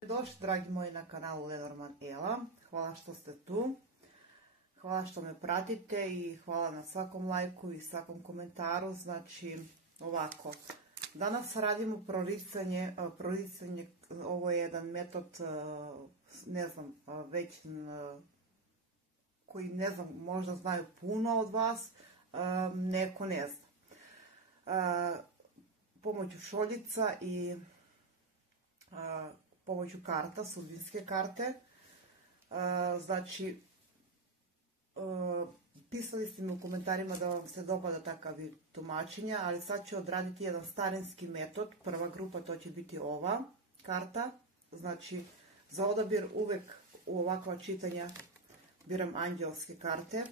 Došli dragi moji na kanalu Lenormand Ela, hvala što ste tu, hvala što me pratite i hvala na svakom lajku i svakom komentaru. Znači ovako, danas radimo proricanje, ovo je jedan metod, ne znam, već koji ne znam, možda znaju puno od vas, neko ne zna. Pomoću šoljica i pomoću karta, sudbinske karte. Znači, pisali ste mi u komentarima da vam se dopada takav vid tumačenja, ali sad ću odraditi jedan starinski metod. Prva grupa, to će biti ova karta. Znači, za odabir uvek u ovakva čitanja biram anđelske karte.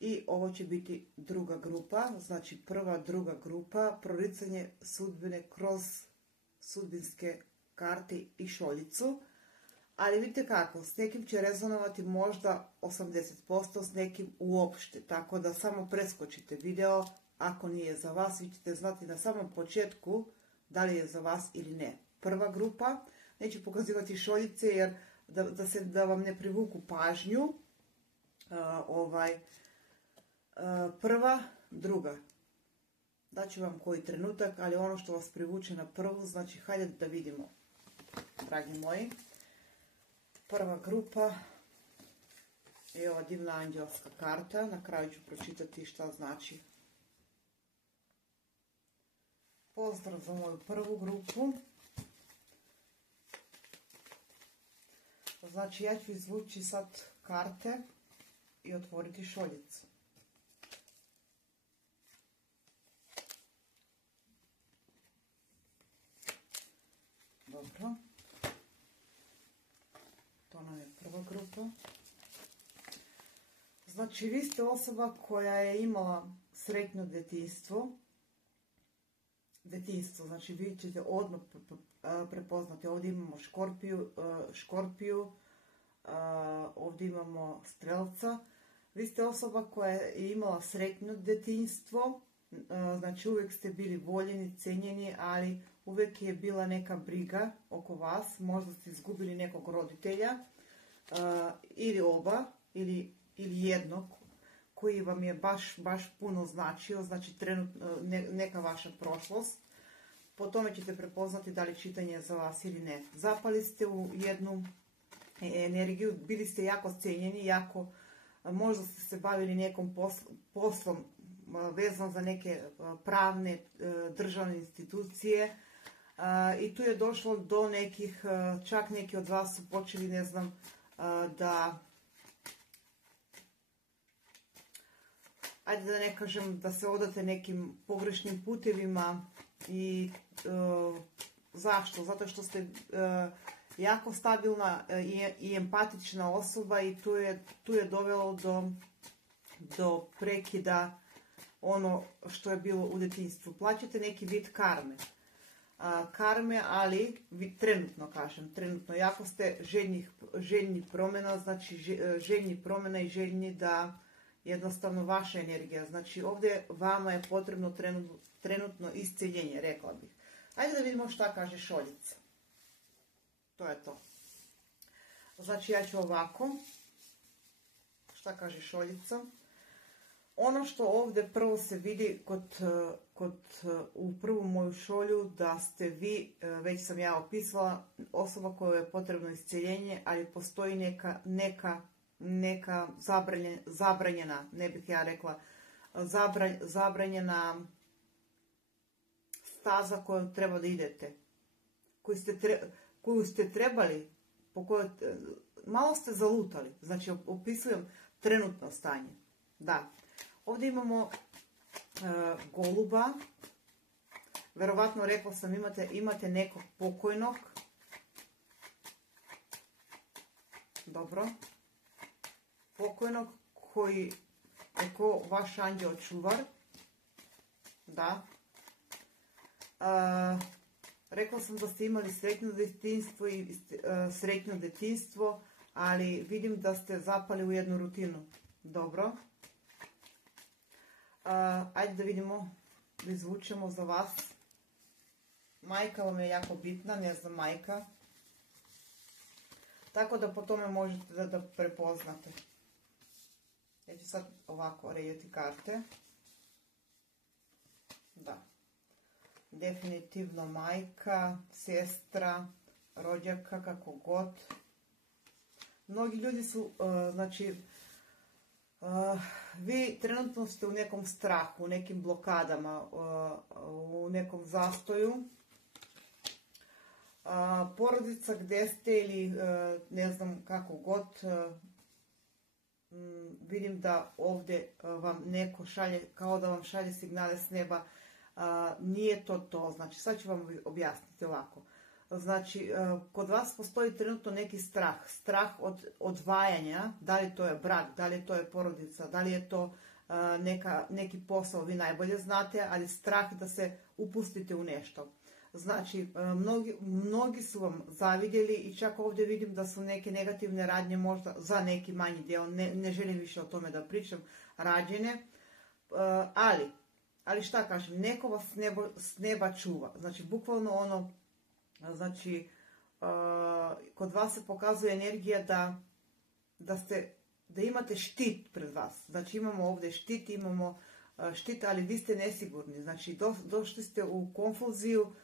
I ovo će biti druga grupa, znači prva, druga grupa, proricanje sudbine kroz sudbinske karte i šoljicu. Ali vidite kako, s nekim će rezonovati možda 80%, s nekim uopšte, tako da samo preskočite video. Ako nije za vas, vi ćete znati na samom početku da li je za vas ili ne. Prva grupa, neću pokazivati šoljice jer da vam ne privuku pažnju. Prva, druga. Daću vam koji trenutak, ali ono što vas privuče na prvu, znači hajde da vidimo, dragi moji. Prva grupa je ova divna anđelska karta, na kraju ću pročitati šta znači. Pozdrav za moju prvu grupu. Znači ja ću izvući sad karte i otvoriti šoljicu. Dobro. To nam je prva grupa. Znači, vi ste osoba koja je imala sretno detinjstvo. Znači vi ćete odmah prepoznati. Ovdje imamo škorpiju, ovdje imamo strelca. Vi ste osoba koja je imala sretno detinjstvo. Znači uvijek ste bili voljeni, cijenjeni, ali uvijek je bila neka briga oko vas. Možda ste izgubili nekog roditelja ili oba ili jednog koji vam je baš puno značio. Znači neka vaša prošlost. Po tome ćete prepoznati da li čitanje je za vas ili ne. Zapali ste u jednu energiju, bili ste jako cijenjeni, možda ste se bavili nekom poslom vezan za neke pravne državne institucije i tu je došlo do nekih, čak neki od vas su počeli, ne znam, ajde da ne kažem da se odate nekim pogrešnim putevima. I zašto? Zato što ste jako stabilna i empatična osoba i tu je dovelo do prekida ono što je bilo u detinjstvu. Plaćate neki vid karme, ali trenutno kažem, jako ste željni promjena, znači željni promjena i željni da jednostavno vaša energija, znači ovdje vama je potrebno trenutno isceljenje, rekla bih. Ajde da vidimo šta kaže šoljica. To je to. Znači ja ću ovako. Šta kaže šoljica? Ono što ovdje prvo se vidi u prvu moju šolju, da ste vi, već sam ja opisala, osoba koja je potrebno isceljenje, ali postoji neka zabranjena, ne bih ja rekla, zabranjena staza kojom treba da idete, koju ste trebali, malo ste zalutali. Znači opisujem trenutno stanje. Da, ovdje imamo goluba, verovatno rekla sam imate nekog pokojnog, dobro, pokojnog koji je ko vaš anđeo čuvar, da. Rekla sam da ste imali sretno detinjstvo, ali vidim da ste zapali u jednu rutinu. Dobro. Ajde da vidimo, da izvučemo za vas. Majka vam je jako bitna, ne znam, majka. Tako da po tome možete da prepoznate. Ja ću sad ovako rediti karte. Da. Definitivno majka, sestra, rođaka, kako god. Mnogi ljudi su, znači, vi trenutno ste u nekom strahu, u nekim blokadama, u nekom zastoju. Porodica gdje ste ili ne znam kako god, vidim da ovdje vam neko šalje, kao da vam šalje signale s neba, nije to, znači sad ću vam objasniti ovako. Znači, kod vas postoji trenutno neki strah od odvajanja, da li to je brak, da li to je porodica, da li je to neki posao, vi najbolje znate, ali strah da se upustite u nešto. Znači, mnogi su vam zavidjeli i čak ovdje vidim da su neke negativne radnje možda za neki manji dio, ne želim više o tome da pričam, rađene, ali šta kažem, neko vas s neba čuva, znači bukvalno ono, znači kod vas se pokazuje energija da imate štit pred vas, znači imamo ovdje štit, ali vi ste nesigurni, znači došli ste u konfuziju,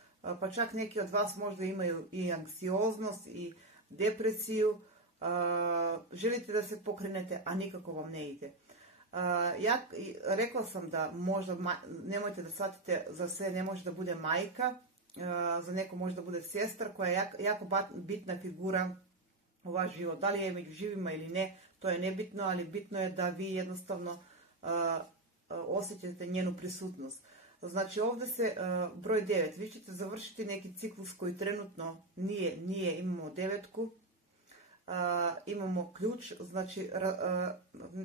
pa čak neki od vas možda imaju i anksioznost i depresiju, želite da se pokrenete, a nikako vam ne ide. Ja rekla sam da možda, nemojte da shvatite, za sve ne može da bude majka, za neko može da bude sestra koja je jako bitna figura u vaš život. Da li je među živima ili ne, to je nebitno, ali bitno je da vi jednostavno osjećate njenu prisutnost. Znači ovdje se broj 9, vi ćete završiti neki ciklus koji trenutno nije, imamo 9, imamo ključ, znači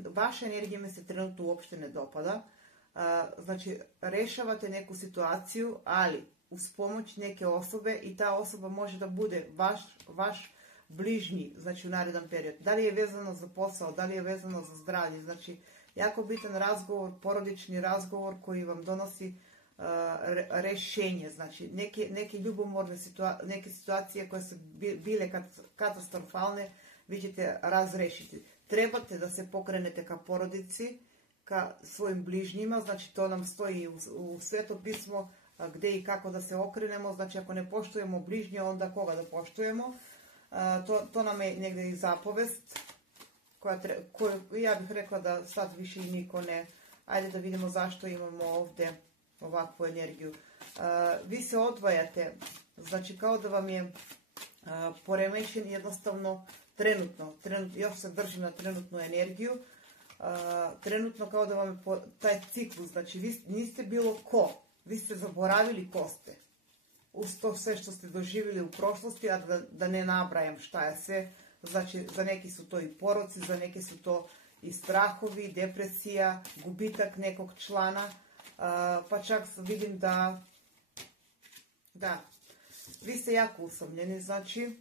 vaša energija mi se trenutno uopšte ne dopada, znači rešavate neku situaciju, ali uz pomoć neke osobe i ta osoba može da bude vaš bližnji, znači u naredan period. Da li je vezano za posao, da li je vezano za zdravlje, znači jako bitan razgovor, porodični razgovor koji vam donosi rešenje, znači neke ljubomorne neke situacije koje su bile katastrofalne, vi ćete razrešiti. Trebate da se pokrenete ka porodici, ka svojim bližnjima, znači to nam stoji u Svetom pismu gdje i kako da se okrenemo, znači ako ne poštujemo bližnje, onda koga da poštujemo, to nam je negdje i zapovest, koju ja bih rekla da sad više i niko ne. Ajde da vidimo zašto imamo ovdje ovakvu energiju. Vi se odvajate, znači kao da vam je poremećen jednostavno trenutno, još se drži na trenutnu energiju, trenutno kao da vam je taj ciklus, znači vi niste bilo ko, vi ste zaboravili ko ste. Uz to sve što ste doživjeli u prošlosti, a da ne nabrajam šta je sve, znači za neki su to i poroci, za neki su to i strahovi, depresija, gubitak nekog člana, pa čak vidim da vi ste jako usamljeni, znači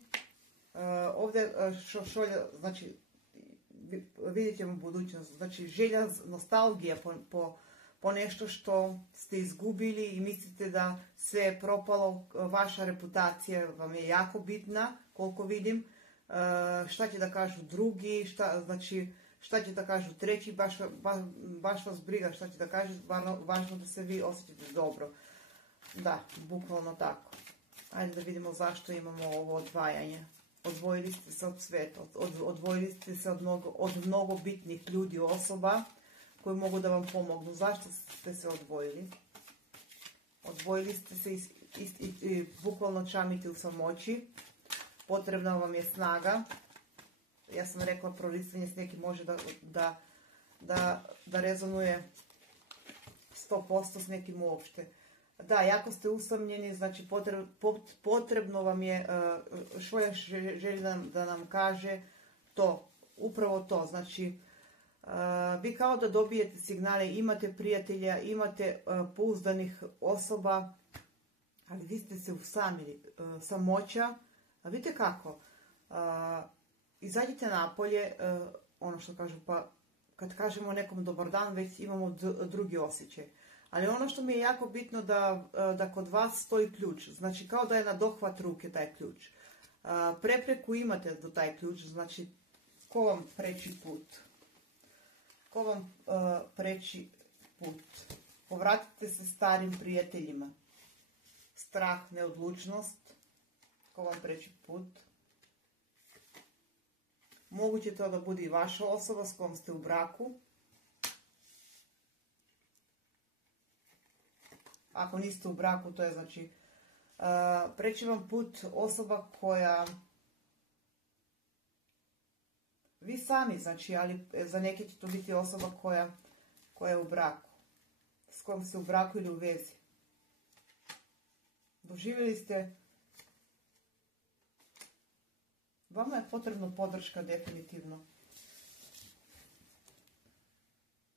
ovdje šolja, znači vidjet ćemo budućnost, znači želja, nostalgija po nešto što ste izgubili i mislite da sve je propalo, vaša reputacija vam je jako bitna, koliko vidim, šta će da kažu drugi, šta će da kažu treći, baš vas briga šta će da kažu, važno da se vi osjećate dobro. Da, bukvalno tako. Ajde da vidimo zašto imamo ovo odvajanje. Odvojili ste se od sveta, odvojili ste se od mnogo bitnih ljudi, osoba koji mogu da vam pomognu. Zašto ste se odvojili? Odvojili ste se i bukvalno čamite u samoći. Potrebna vam je snaga. Ja sam rekla, prolistanje s nekim može da rezonuje 100% s nekim uopšte. Da, jako ste usamljeni, znači potrebno vam je, šolja želi da nam kaže to, upravo to, znači vi kao da dobijete signale, imate prijatelja, imate pouzdanih osoba, ali vi ste se usamili, samoća, a vidite kako, izađite napolje, ono što kažu, pa kad kažemo nekom dobar dan, već imamo drugi osjećaj. Ali ono što mi je jako bitno da kod vas stoji ključ, znači kao da je na dohvat ruke taj ključ. Prepreku imate do taj ključ, znači ko vam preči put? Ko vam preči put? Povratite se starim prijateljima. Strah, neodlučnost. Ko vam preči put? Moguće to da bude i vaša osoba s kojom ste u braku. Ako niste u braku, to je znači preći vam put osoba koja vi sami, znači, ali za neke će to biti osoba koja je u braku, s kojom ste u braku ili u vezi. Doživjeli ste, vama je potrebna podrška definitivno.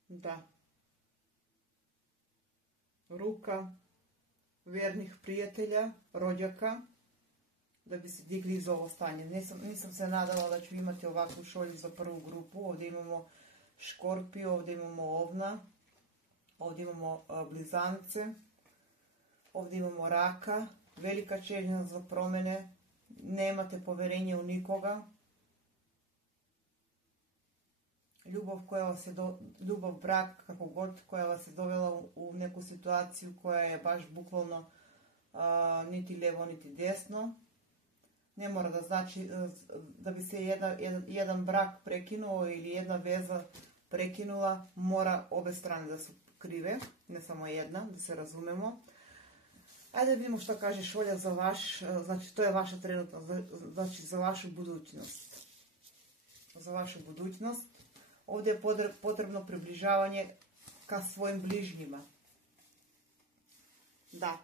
Da. Ruka vjernih prijatelja, rođaka, da bi se digli iz ovo stanje. Nisam se nadala da ću imati ovakvu šolju za prvu grupu. Ovdje imamo škorpiju, ovdje imamo ovna, ovdje imamo blizance, ovdje imamo raka, velika čežnja za promjene, nemate povjerenje u nikoga. Ljubav, brak, kako god, koja vas je dovela u neku situaciju koja je baš bukvalno niti lijevo, niti desno. Ne mora da znači da bi se jedan brak prekinuo ili jedna veza prekinula, mora obe strane da su krive, ne samo jedna, da se razumemo. Ajde vidimo što kaže šolja za vaš, znači to je vaša trenutna, znači za vašu budućnost. Za vašu budućnost. Ovdje je potrebno približavanje ka svojim bližnjima. Da,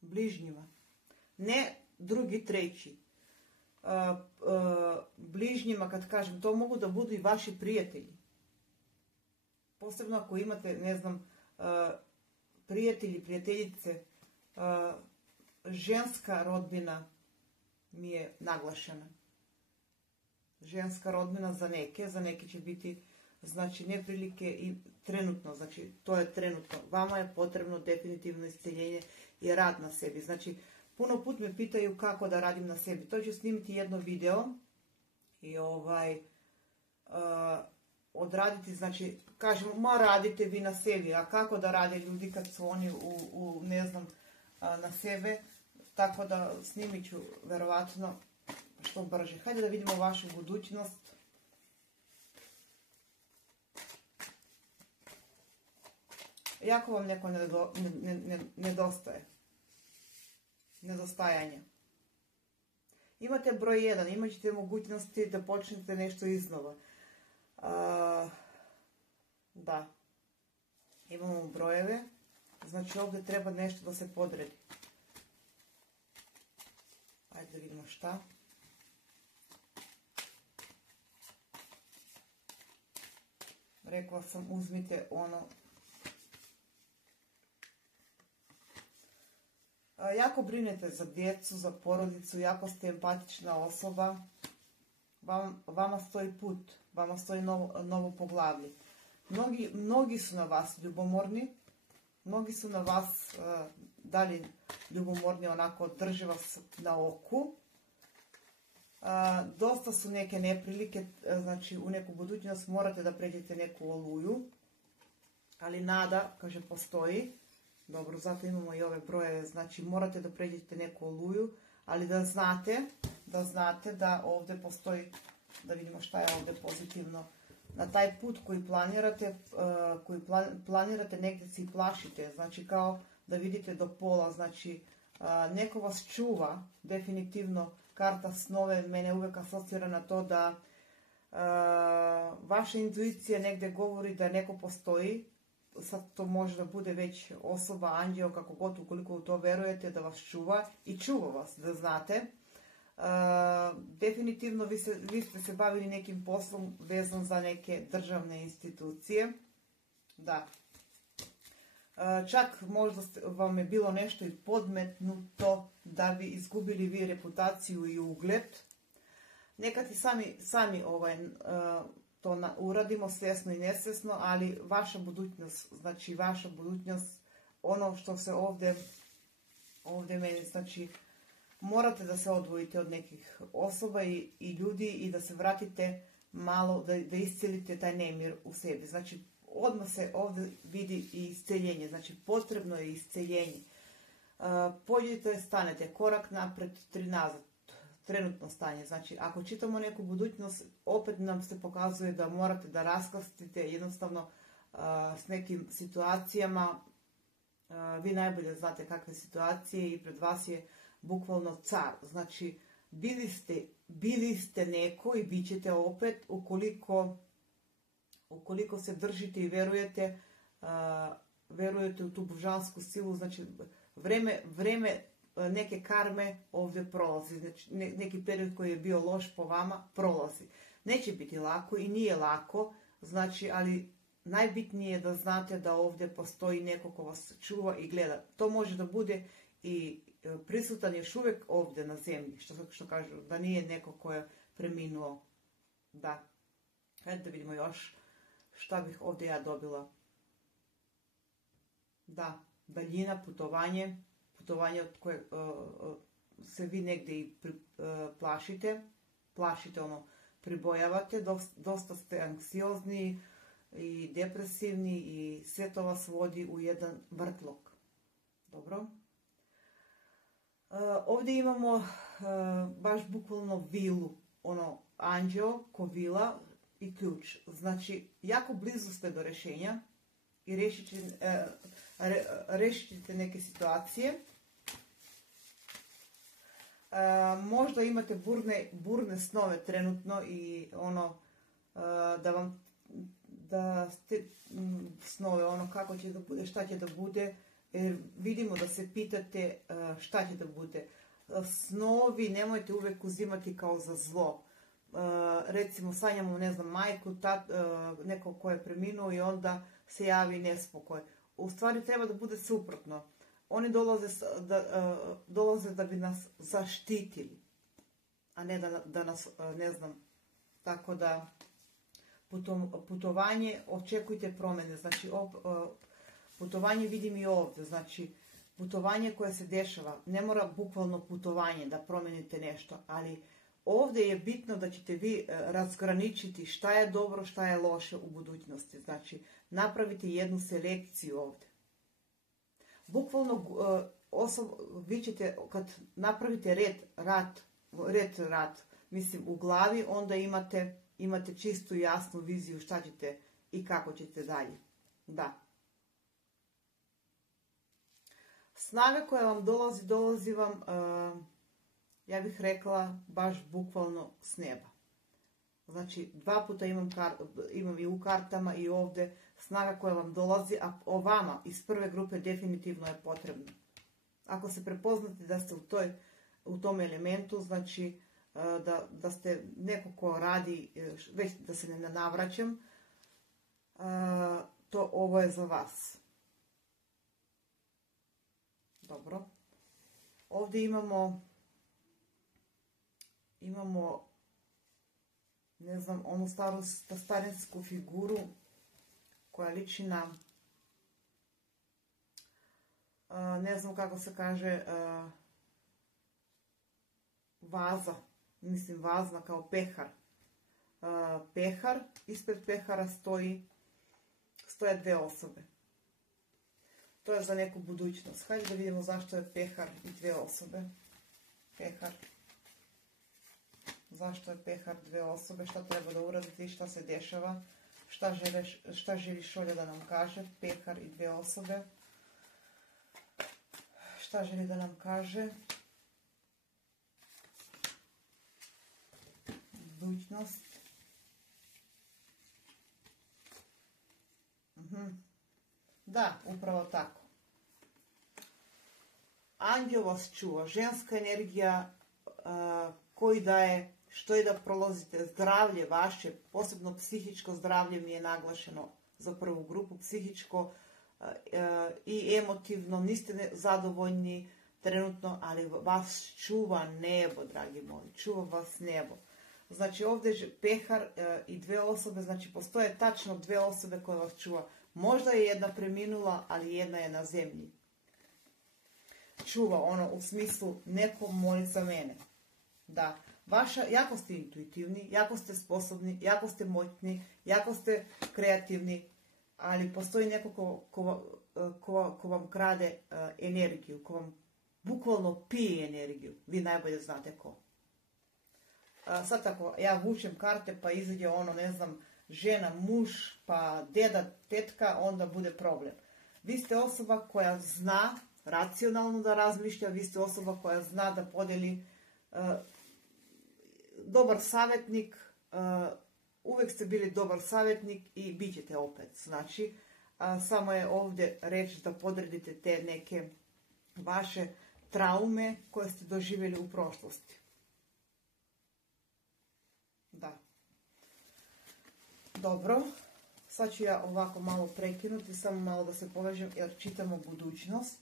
bližnjima. Ne drugi, treći. Bližnjima, kad kažem, to mogu da budu i vaši prijatelji. Posebno ako imate, ne znam, prijatelji, prijateljice, ženska rodbina mi je naglašena. Ženska rodbina za neke će biti, znači, neprilike i trenutno, znači, to je trenutno. Vama je potrebno definitivno isceljenje i rad na sebi. Znači, puno put me pitaju kako da radim na sebi. To ću snimiti jedno video i odraditi, znači, kažemo, ma radite vi na sebi, a kako da rade ljudi kad su oni ne znam, na sebe, tako da snimit ću verovatno što brže. Hajde da vidimo vašu budućnost. Jako vam neko nedostaje. Nedostajanje. Imate broj 1, imat ćete mogućnosti da počnete nešto iznova. Da. Imamo brojeve. Znači ovdje treba nešto da se podredi. Ajde da vidimo šta. Rekla sam, uzmite ono. Jako brinete za djecu, za porodicu, jako ste empatična osoba. Vama stoji put, vama stoji novo poglavlje. Mnogi su na vas ljubomorni, mnogi su na vas dali ljubomorni, onako drže vas na oku. Dosta su neke neprilike, znači u neku budućnost morate da pređete neku oluju, ali nada, kaže, postoji. Dobro, zato imamo i ove broje, znači morate da pređete neku oluju, ali da znate da ovdje postoji, da vidimo šta je ovdje pozitivno. Na taj put koji planirate, negdje se i plašite, znači kao da vidite do pola, znači neko vas čuva, definitivno. Karta snove mene uvijek asocira na to da vaša intuicija negdje govori da neko postoji. Sad to može da bude već osoba, anđeo, kako god, ukoliko u to verujete, da vas čuva i čuva vas, da znate. Definitivno vi ste se bavili nekim poslom vezan za neke državne institucije. Da. Čak možda vam je bilo nešto i podmetnuto da bi izgubili vi reputaciju i ugled. Nekad i sami to uradimo svjesno i nesvjesno, ali vaša budućnost, znači vaša budućnost, ono što se ovdje meni, znači, morate da se odvojite od nekih osoba i ljudi i da se vratite malo, da iscijelite taj nemir u sebi. Znači, odmah se ovdje vidi i isceljenje, znači potrebno je isceljenje. Pođite, stanete korak napred, 3 nazad, trenutno stanje. Znači, ako čitamo neku budućnost, opet nam se pokazuje da morate da raskrstite jednostavno s nekim situacijama. Vi najbolje znate kakve situacije i pred vas je bukvalno car. Znači, bili ste neko i bit ćete opet ukoliko se držite i verujete u tu božansku silu. Znači, vreme neke karme ovdje prolazi. Znači, neki period koji je bio loš po vama prolazi. Neće biti lako i nije lako, znači, ali najbitnije je da znate da ovdje postoji neko ko vas čuva i gleda. To može da bude i prisutan još uvijek ovdje na zemlji, što kažu, da nije neko ko je preminuo. Da. Hajde da vidimo još šta bih ovdje ja dobila. Da, daljina, putovanje od koje se vi negdje i plašite, pribojavate, dosta ste anksiozni i depresivni i sve to vas vodi u jedan vrtlog. Dobro. Ovdje imamo baš bukvalno vilu, anđeo, ko vila i ključ. Znači, jako blizu ste do rješenja i riješit ćete neke situacije. Možda imate burne snove trenutno i da ste snove, kako će da bude, šta će da bude. Vidimo da se pitate šta će da bude. Snovi nemojte uvijek uzimati kao za zlo. Recimo, sanjamo, ne znam, majku, neko ko je preminuo i onda se javi nespokoj. U stvari treba da bude suprotno. Oni dolaze da bi nas zaštitili, a ne da nas, ne znam, tako da putovanje, očekujte promjene. Znači, putovanje vidim i ovdje, znači, putovanje koje se dešava, ne mora bukvalno putovanje da promijenite nešto, ali ovdje je bitno da ćete vi razgraničiti šta je dobro, šta je loše u budućnosti. Znači, napravite jednu selekciju ovdje. Bukvalno, vi ćete, kad napravite red, mislim, u glavi, onda imate čistu, jasnu viziju šta ćete i kako ćete dalje. Da. Snaga koja vam dolazi vam, ja bih rekla, baš bukvalno s neba. Znači, 2 puta imam i u kartama i ovdje snaga koja vam dolazi, a o vama iz prve grupe definitivno je potrebno. Ako se prepoznate da ste u tom elementu, znači da ste neko ko radi, već da se ne navraćam, ovo je za vas. Dobro. Ovdje imamo ne znam, onu starinsku figuru koja liči na, ne znam kako se kaže, vaza. Mislim, vazna kao pehar. Pehar, ispred pehara stoje 2 osobe. To je za neku budućnost. Hajde da vidimo zašto je pehar i 2 osobe. Pehar. Zašto je pehar 2 osobe? Šta treba da uraditi? Šta se dešava? Šta želi šolja da nam kaže? Pehar i 2 osobe. Šta želi da nam kaže? Budućnost. Da, upravo tako. Anđeo vas čuva. Ženska energija koji daje, što je da prolazite, zdravlje vaše, posebno psihičko zdravlje mi je naglašeno za prvu grupu, psihičko i emotivno, niste zadovoljni trenutno, ali vas čuva nebo, dragi moji, čuva vas nebo. Znači, ovdje je pehar i 2 osobe, znači postoje tačno 2 osobe koje vas čuva. Možda je jedna preminula, ali jedna je na zemlji. čuva, ono u smislu neko moli za mene. Da, jako ste intuitivni, jako ste sposobni, jako ste moćni, jako ste kreativni, ali postoji neko ko vam krade energiju, ko vam bukvalno pije energiju. Vi najbolje znate ko. Sad ako ja vučem karte pa izađe ono, ne znam, žena, muž, pa deda, tetka, onda bude problem. Vi ste osoba koja zna racionalno da razmišlja, vi ste osoba koja zna da podijeli, dobar savjetnik, uvijek ste bili dobar savjetnik i bit ćete opet. Znači, samo je ovdje reč da podredite te neke vaše traume koje ste doživjeli u prošlosti. Da. Dobro. Sad ću ja ovako malo prekinuti, samo malo da se povežem jer čitamo budućnost.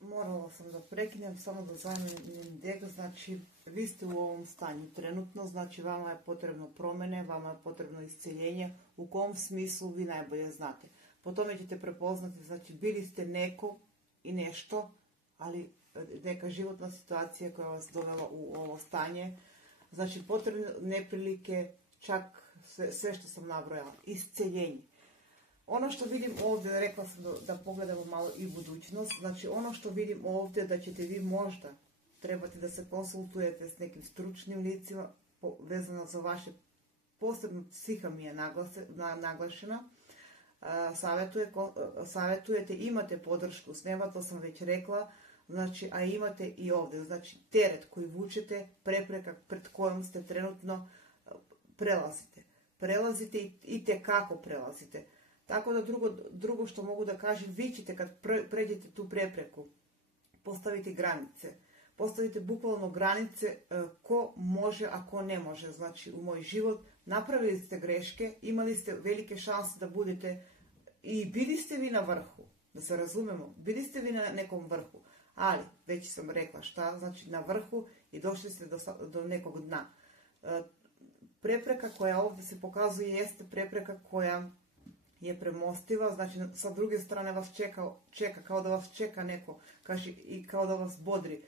Morala sam da prekinem, samo da zamijenim deg, znači vi ste u ovom stanju trenutno, znači vama je potrebno promjene, vama je potrebno isceljenje, u kom smislu vi najbolje znate. Po tome ćete prepoznati, znači bili ste neko i nešto, ali neka životna situacija koja vas dovela u ovo stanje, znači potrebne neprilike, čak sve što sam nabrojala, isceljenje. Ono što vidim ovdje, rekla sam da pogledamo malo i budućnost, znači ono što vidim ovdje da ćete vi možda trebati da se konsultujete s nekim stručnim licima vezano za vaše, posebno psiha mi je naglašena, savjetujete, imate podršku s neba, to sam već rekla, znači, a imate i ovdje, znači teret koji vučete, prepreka pred kojom ste trenutno prelazite i tekako prelazite. Tako da drugo što mogu da kažem, vi ćete kad pređete tu prepreku postaviti granice. Postavite bukvalno granice ko može, a ko ne može. Znači u moj život napravili ste greške, imali ste velike šanse da budete i bili ste vi na vrhu. Da se razumemo, bili ste vi na nekom vrhu. Ali, već sam rekla šta, znači na vrhu i došli ste do nekog dna. Prepreka koja ovdje se pokazuje jeste prepreka koja je premostiva, znači sa druge strane vas čeka, kao da vas čeka neko, kaže, i kao da vas bodri.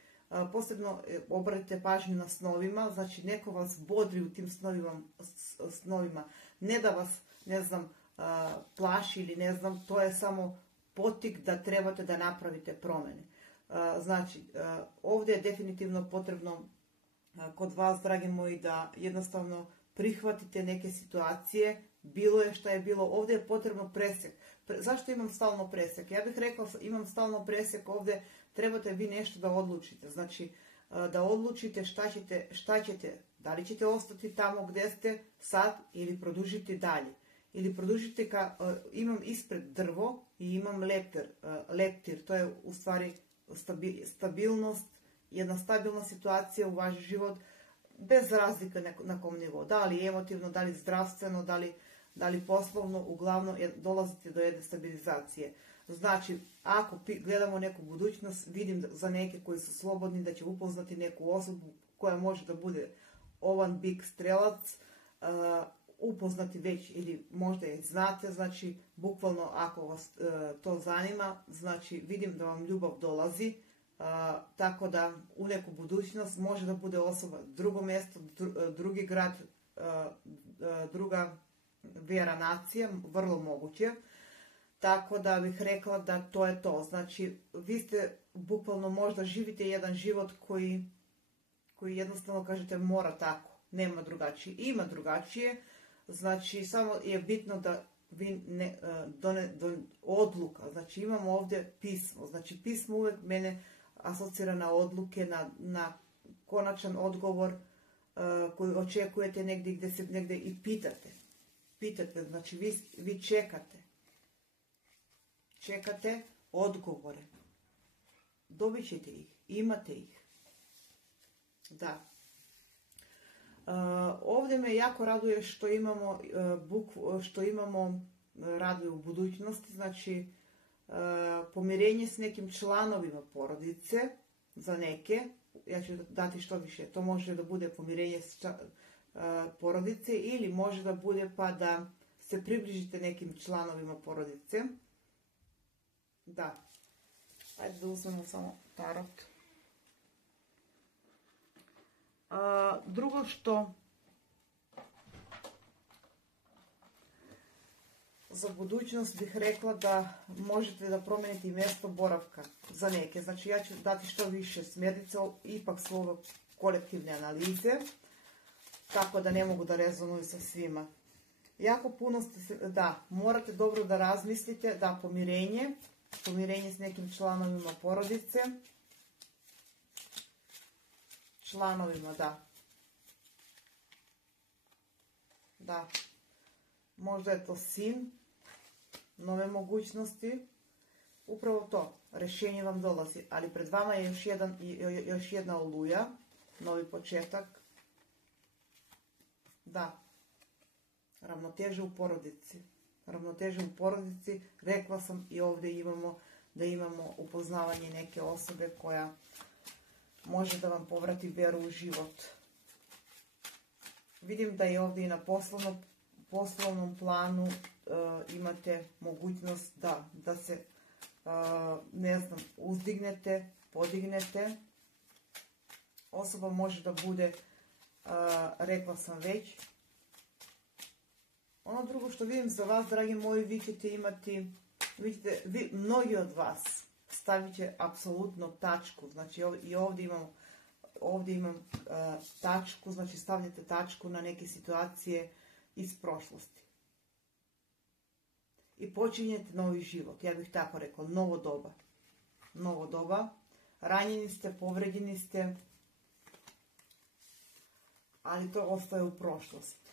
Posebno obratite pažnju na snovima, znači neko vas bodri u tim snovima, ne da vas, ne znam, plaši ili ne znam, to je samo potik da trebate da napravite promjene. Znači, ovdje je definitivno potrebno kod vas, dragi moji, da jednostavno prihvatite neke situacije, bilo je šta je bilo, ovdje je potrebno presjek. Zašto imam stalno presjek? Ja bih rekla, imam stalno presjek ovdje, trebate vi nešto da odlučite. Znači, da odlučite šta ćete, da li ćete ostati tamo gdje ste sad ili produžiti dalje. Ili produžiti, imam ispred drvo i imam leptir, to je u stvari stabilnost, jedna stabilna situacija u vaš život, bez razlike na kom nivou, da li emotivno, da li zdravstveno, da li poslovno, uglavnom dolazite do jedne stabilizacije. Znači, ako gledamo neku budućnost, vidim za neke koji su slobodni da će upoznati neku osobu koja može da bude ovan bik strelac, upoznati već ili možda je znate, znači bukvalno ako vas to zanima, znači vidim da vam ljubav dolazi, tako da u neku budućnost može da bude osoba drugo mjesto, drugi grad, druga vjera, nacija, vrlo moguće. Tako da bih rekla da to je to. Znači, vi ste bukvalno možda živite jedan život koji jednostavno kažete mora tako, nema drugačije. Ima drugačije, znači samo je bitno da vi odluka. Znači imamo ovdje pismo. Znači pismo uvijek mene asocira na odluke, na konačan odgovor koji očekujete negdje gdje se negdje i pitate. Znači vi čekate odgovore. Dobit ćete ih, imate ih. Da. Ovdje me jako raduje što imamo raduje u budućnosti, znači pomirenje s nekim članovima porodice za neke, ja ću dati što više, to može da bude pomirenje s porodice ili može da bude pa da se približite nekim članovima porodice. Da. Ajde da uzmemo samo tarot. Drugo što za budućnost bih rekla da možete da promijenite mjesto boravka za neke. Znači ja ću dati što više smjernica, ipak su ovo kolektivne analize, tako da ne mogu da rezonuju sa svima. Jako puno ste, da, morate dobro da razmislite, da pomirenje s nekim članovima porodice. Članovima, da. Da. Možda je to sin, nove mogućnosti. Upravo to, rješenje vam dolazi, ali pred vama je još jedna oluja, novi početak. Da. Ravnoteže u porodici. Ravnoteže u porodici, rekla sam i ovdje imamo upoznavanje neke osobe koja može da vam povrati vjeru u život. Vidim da je ovdje i na poslovnom planu imate mogućnost da se, ne znam, uzdignete, podignete. Osoba može da bude, rekla sam već. Ono drugo što vidim za vas, dragi moji, vi ćete imati, vidite, mnogi od vas stavit će apsolutno tačku. Znači i ovdje imam tačku, znači stavljate tačku na neke situacije iz prošlosti. I počinjete novi život, ja bih tako rekla, novo doba. Novo doba, ranjeni ste, povređeni ste, ali to ostaje u prošlosti.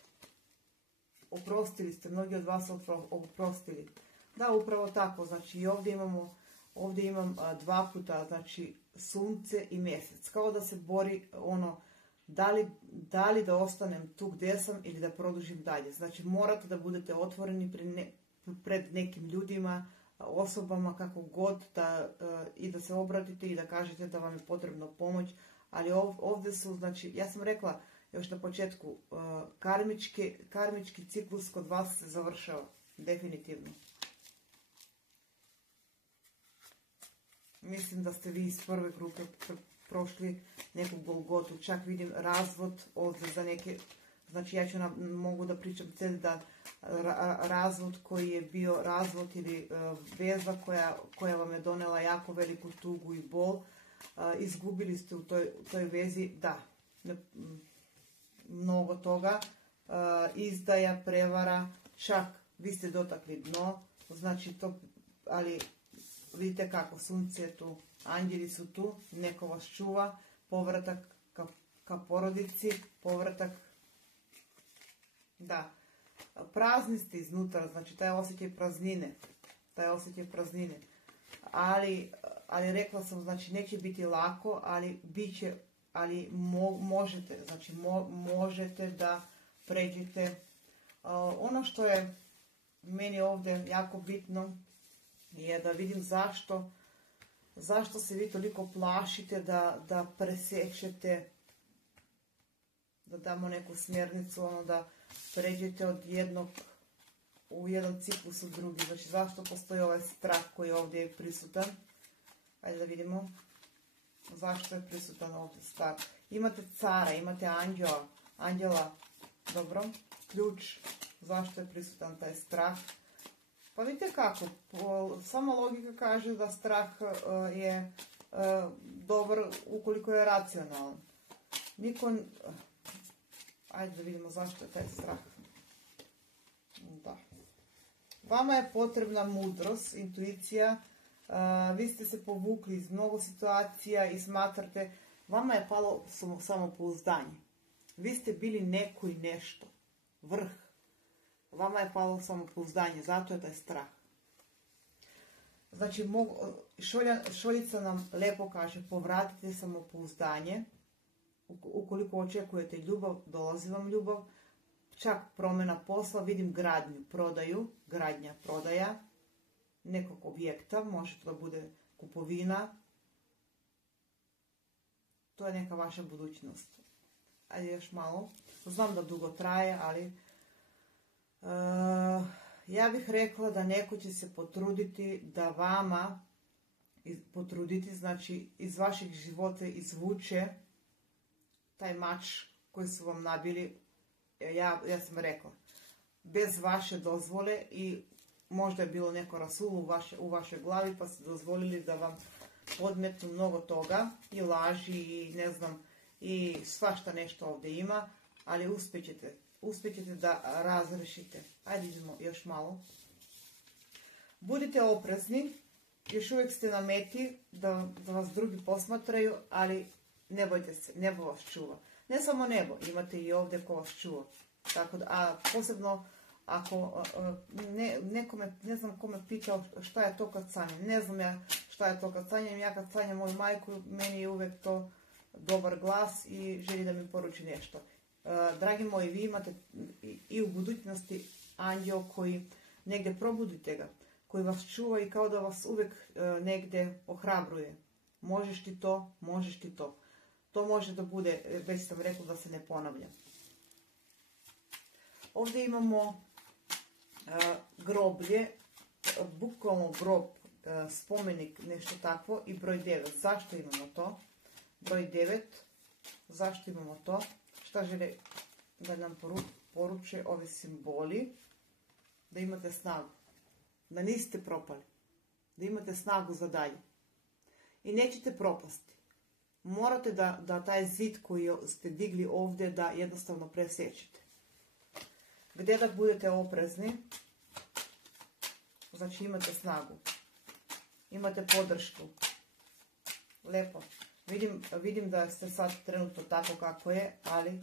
Oprostili ste, mnogi od vas oprostili. Da, upravo tako, znači i ovdje imam dva puta, znači sunce i mjesec. Kao da se bori ono, da li da ostanem tu gdje sam ili da produžim dalje. Znači morate da budete otvoreni pred nekim ljudima, osobama, kako god, i da se obratite i da kažete da vam je potrebno pomoć. Ali ovdje su, znači, ja sam rekla još na početku, karmički ciklus kod vas se završava. Definitivno. Mislim da ste vi iz prve grupe prošli neku golgotu. Čak vidim razvod ovdje za neke. Znači ja mogu da pričam cijeli dan. Razvod koji je bio razvod ili veza koja vam je donela jako veliku tugu i bol. Izgubili ste u toj vezi, da, mnogo toga. Izdaja, prevara, čak vi ste dotakli dno. Znači to, ali vidite kako, sunce je tu, anđeli su tu, neko vas čuva, povratak ka porodici, povratak, da, prazni ste iznutra, znači taj osjećaj praznine, ali rekla sam, znači neće biti lako, ali bit će, ali možete, znači možete da pređete. Ono što je meni ovdje jako bitno je da vidim zašto se vi toliko plašite da presečete, da damo neku smjernicu, ono da pređete od u jedan ciklus u drugi. Znači zašto postoji ovaj strah koji ovdje je prisutan. Ajde da vidimo zašto je prisutan ovdje strah. Imate cara, imate anđela, dobro, ključ, zašto je prisutan taj strah. Pa vidite kako, sama logika kaže da strah je dobar ukoliko je racionalan. Ajde da vidimo zašto je taj strah. Da. Vama je potrebna mudrost, intuicija, vi ste se povukli iz mnogo situacija i smatrate, vama je palo samopouzdanje. Vi ste bili neko i nešto, vrh. Vama je palo samopouzdanje, zato je taj strah. Znači, šoljica nam lepo kaže, povratite samopouzdanje. Ukoliko očekujete ljubav, dolazi vam ljubav. Čak promjena posla, vidim gradnju, prodaja nekog objekta, može to da bude kupovina. To je neka vaša budućnost. Ajde još malo. Znam da dugo traje, ali Ja bih rekla da neko će se potruditi da vama, znači iz vašeg života izvuče taj mač koji su vam nabili. Ja sam rekla, bez vaše dozvole, i možda je bilo neko rasul u vašoj glavi pa ste dozvolili da vam podmetnu mnogo toga, i laži, i ne znam, i svašta nešto ovdje ima, ali uspjećete da razrešite. Ajde, idemo još malo. Budite oprezni, još uvijek ste na meti da vas drugi posmatraju, ali ne bojte se, nebo vas čuva. Ne samo nebo, imate i ovdje ko vas čuva. Tako da, a posebno ako nekome, ne znam kome pitao šta je to kad sanjam. Ne znam ja šta je to kad sanjam. Ja kad sanjam moju majku, meni je uvijek to dobar glas i želi da mi poruči nešto. Dragi moji, vi imate i u budućnosti anđeo koji negdje, probudite ga, koji vas čuva i kao da vas uvijek negdje ohrabruje. Možeš ti to, možeš ti to. To može da bude, već sam rekla, da se ne ponavlja. Ovdje imamo groblje, bukvalno grob, spomenik, nešto takvo, i broj 9. Zašto imamo to? Broj 9. Zašto imamo to? Šta žele da nam poruče ovi simboli? Da imate snagu. Da niste propali. Da imate snagu za dalje. I nećete propasti. Morate da taj zid koji ste digli ovdje da jednostavno presečete. Gdje da budete oprezni, znači imate snagu, imate podršku. Lepo. Vidim da ste sad trenutno tako kako je, ali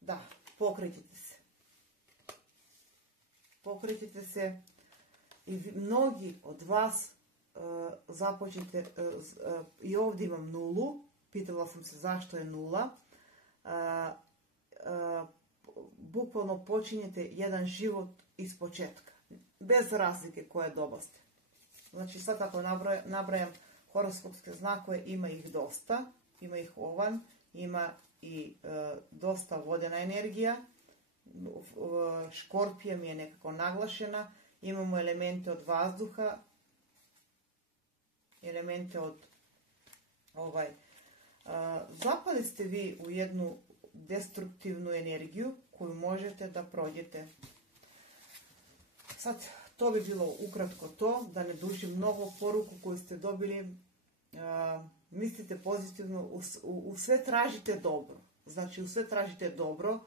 da, pokrećite se. Pokrećite se i mnogi od vas započete, i ovdje imam nulu, pitala sam se zašto je nula. Bukvalno počinjete jedan život iz početka, bez razlike koje doba ste. Znači sad ako nabrajam horoskopske znakove, ima ih dosta, ima ih ovan, ima i dosta vodena energija, škorpija mi je nekako naglašena, imamo elemente od vazduha, elemente od zapali ste vi u jednu destruktivnu energiju koju možete da prođete. Sad, to bi bilo ukratko to, da ne dužim mnogo poruku koju ste dobili. Mislite pozitivno, u sve tražite dobro. Znači, u sve tražite dobro,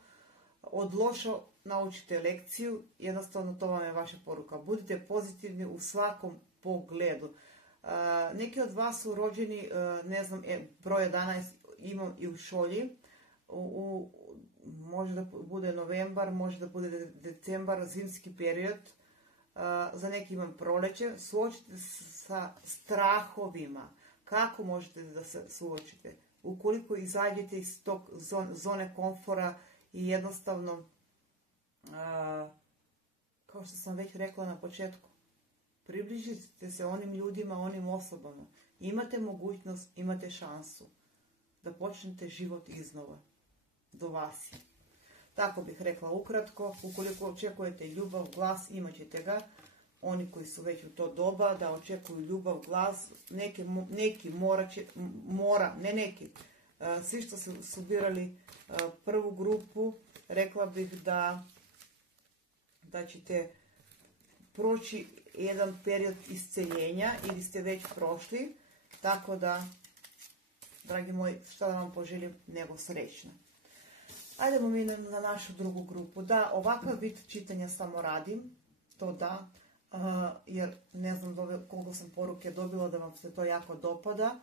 od lošo naučite lekciju, jednostavno to vam je vaša poruka. Budite pozitivni u svakom pogledu. Neki od vas su rođeni, ne znam, broj 11 imam i u šolji, može da bude novembar, može da bude decembar, zimski period, za neki imam proleće. Suočite se sa strahovima. Kako možete da se suočite? Ukoliko izađete iz tog zone komfora i jednostavno, kao što sam već rekla na početku, približite se onim ljudima, onim osobama. Imate mogućnost, imate šansu da počnete život iznova. Do vas je. Tako bih rekla ukratko. Ukoliko očekujete ljubav, glas, imat ćete ga. Oni koji su već u to doba da očekuju ljubav, glas, neki ne neki. Svi što su birali prvu grupu, rekla bih da ćete proći jedan period isceljenja ili ste već prošli. Tako da, dragi moji, šta da vam poželim nego srećno. Ajdemo mi na našu drugu grupu. Da, ovakav vid čitanja samo radim, to da, jer ne znam koliko sam poruke dobila da vam se to jako dopada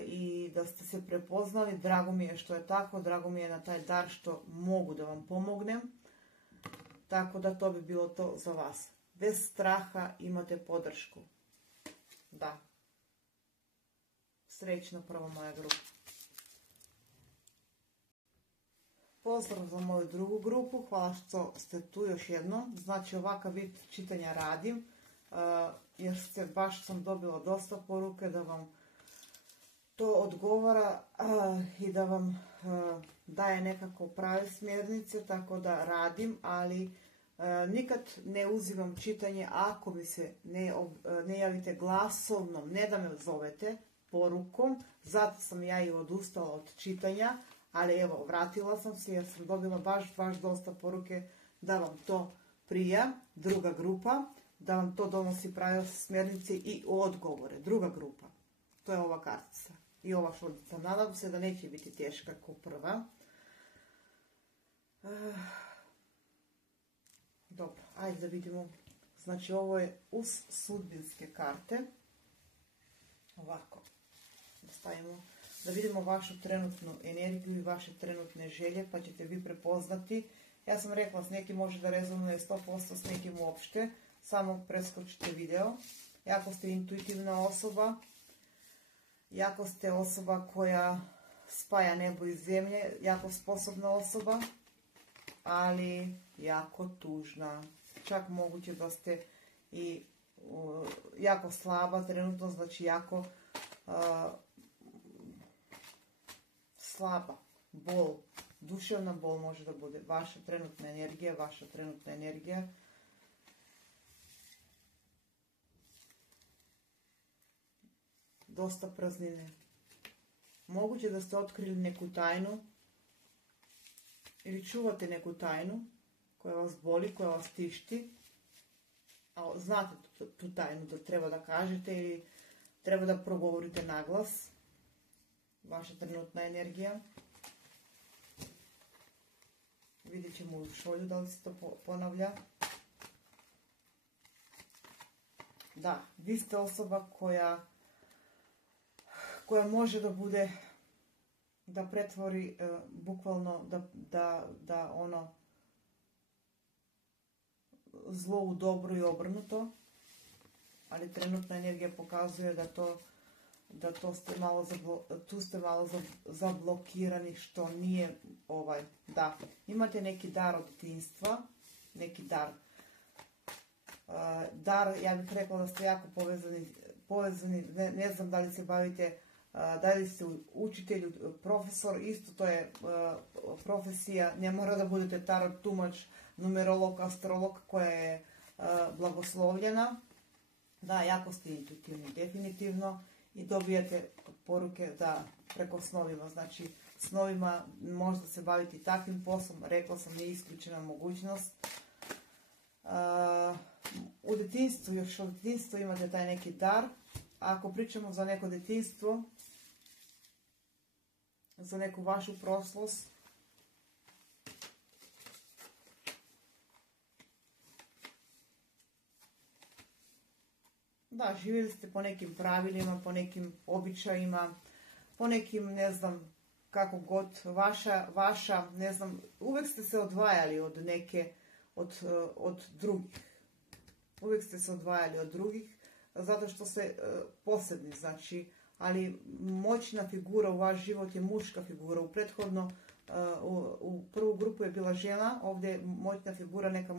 i da ste se prepoznali. Drago mi je što je tako, drago mi je na taj dar što mogu da vam pomognem. Tako da to bi bilo to za vas. Bez straha imate podršku. Da. Srećno, prva moja grupa. Pozdrav za moju drugu grupu, hvala što ste tu još jednom. Znači, ovakav vid čitanja radim, jer baš sam dobila dosta poruke da vam to odgovara i da vam daje nekako prave smjernice, tako da radim, ali nikad ne uzimam čitanje ako mi se ne javite glasovnom, ne da me zovete porukom, zato sam ja i odustala od čitanja, ali evo, vratila sam se jer sam dobila baš dosta poruke da vam to prija, druga grupa, da vam to donosi prave smjernice i odgovore, druga grupa. To je ova kartica i ova šoljica. Nadam se da neće biti teška kao prva. Dobro, ajde da vidimo. Znači, ovo je uz sudbinske karte. Ovako. Stavimo da vidimo vašu trenutnu energiju i vaše trenutne želje, pa ćete vi prepoznati. Ja sam rekla, s nekim može da rezonuje 100%, s nekim uopšte. Samo preskočite video. Jako ste intuitivna osoba. Jako ste osoba koja spaja nebo i zemlje. Jako sposobna osoba. Ali jako tužna. Čak moguće da ste i jako slaba trenutno, znači jako slaba. Bol. Duševna bol može da bude vaša trenutna energija. Dosta praznine. Moguće da ste otkrili neku tajnu ili čuvate neku tajnu koja vas boli, koja vas tišti, a znate tu tajnu da treba da kažete ili treba da progovorite naglas. Vaša trenutna energija. Vidjet ćemo u šolju da li se to ponavlja. Da, vi ste osoba koja može da bude, da pretvori bukvalno da ono zlo u dobro i obrnuto, ali trenutna energija pokazuje da tu ste malo zablokirani, što nije da. Imate neki dar od djetinjstva, neki dar. Ja bih rekla da ste jako povezani, ne znam da li se bavite, da li ste učitelj, profesor, isto to je profesija, ne mora da budete tarot tumač, numerolog, astrolog koja je blagoslovljena. Da, jako ste intuitivni, definitivno, i dobijate poruke da preko snovima, znači snovima možda se baviti takvim poslom, rekla sam, nije isključena mogućnost. U djetinjstvu, još od djetinjstva imate taj neki dar. Ako pričamo za neko djetinjstvo, za neku vašu prošlost, da, živjeli ste po nekim pravilima, po nekim običajima, po nekim, ne znam, kako god, vaša, ne znam, uvijek ste se odvajali od neke, od drugih. Uvijek ste se odvajali od drugih, zato što ste posebni, znači, ali moćna figura u vaš život je muška figura. U prethodno, u prvu grupu je bila žena, ovdje je moćna figura, neka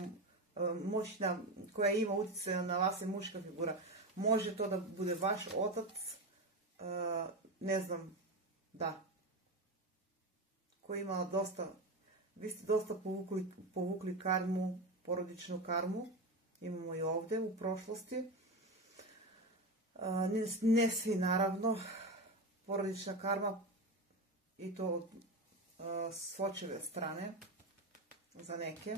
moćna, koja ima utjecaj na vas, je muška figura. Može to da bude vaš otac, ne znam, da, koji ima dosta, vi ste dosta povukli karmu, porodičnu karmu, imamo i ovdje u prošlosti. Ne svi, naravno, porodična karma, i to s očeve strane, za neke.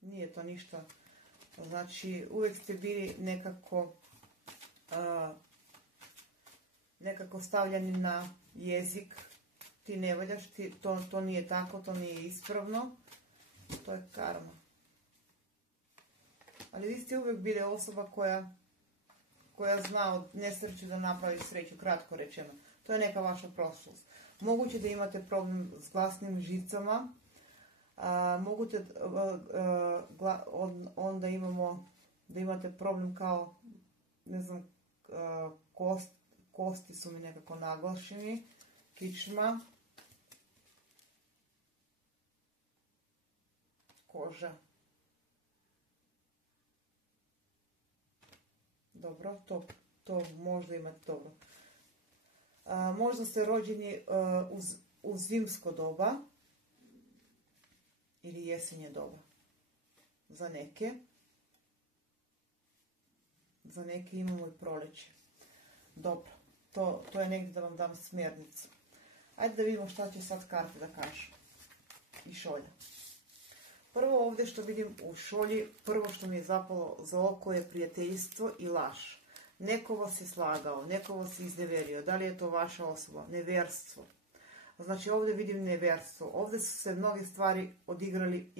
Nije to ništa. Znači, uvijek ste bili nekako stavljani na jezik. Ti ne valjaš, to nije tako, to nije ispravno. To je karma. Ali vi ste uvijek bili osoba koja zna od nesreću da napravi sreću, kratko rečeno. To je neka vaša prošlost. Moguće da imate problem s glasnim žicama. Onda da imate problem kao, ne znam, kosti su mi nekako naglašeni, kičma, koža. Dobro, to to možda imate dobro. Možda ste rođeni u zimsko doba ili jesenje doba. Za neke. Za neke imamo i proljeće. Dobro, to je negdje da vam dam smjernicu. Ajde da vidimo šta će sad karte da kažu. I šolja. Prvo ovdje što vidim u šolji, prvo što mi je zapalo za oko je prijateljstvo i laž. Neko vas je slagao, neko vas je izneverio. Da li je to vaša osoba? Nevjerstvo. Znači ovdje vidim nevjerstvo. Ovdje su se mnoge stvari odigrali